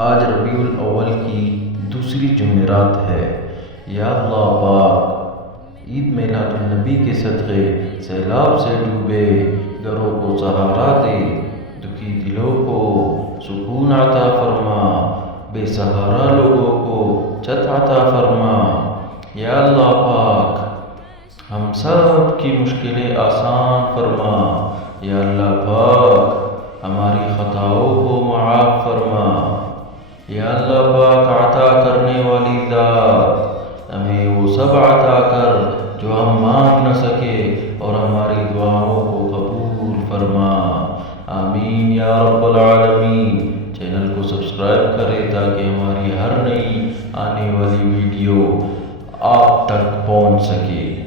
آج ربیع الاول کی دوسری جمعرات ہے۔ یا اللہ پاک، عید میلاد النبی کے صدقے سیلاب سے ڈوبے گھروں کو سہارا دے، دکھی دلوں کو سکون عطا فرما، بے سہارا لوگوں کو چھت عطا فرما۔ یا اللہ پاک، ہم سب کی مشکلیں آسان فرما۔ یا اللہ پاک، ہماری خطاؤں کو معاف فرما۔ یا اللہ پاک، عطا کرنے والی ذات، ہمیں وہ سب عطا کر جو ہم مانگ نہ سکے، اور ہماری دعاؤں کو قبول فرما۔ آمین یا رب العالمین۔ چینل کو سبسکرائب کریں تاکہ ہماری ہر نئی آنے والی ویڈیو آپ تک پہنچ سکے۔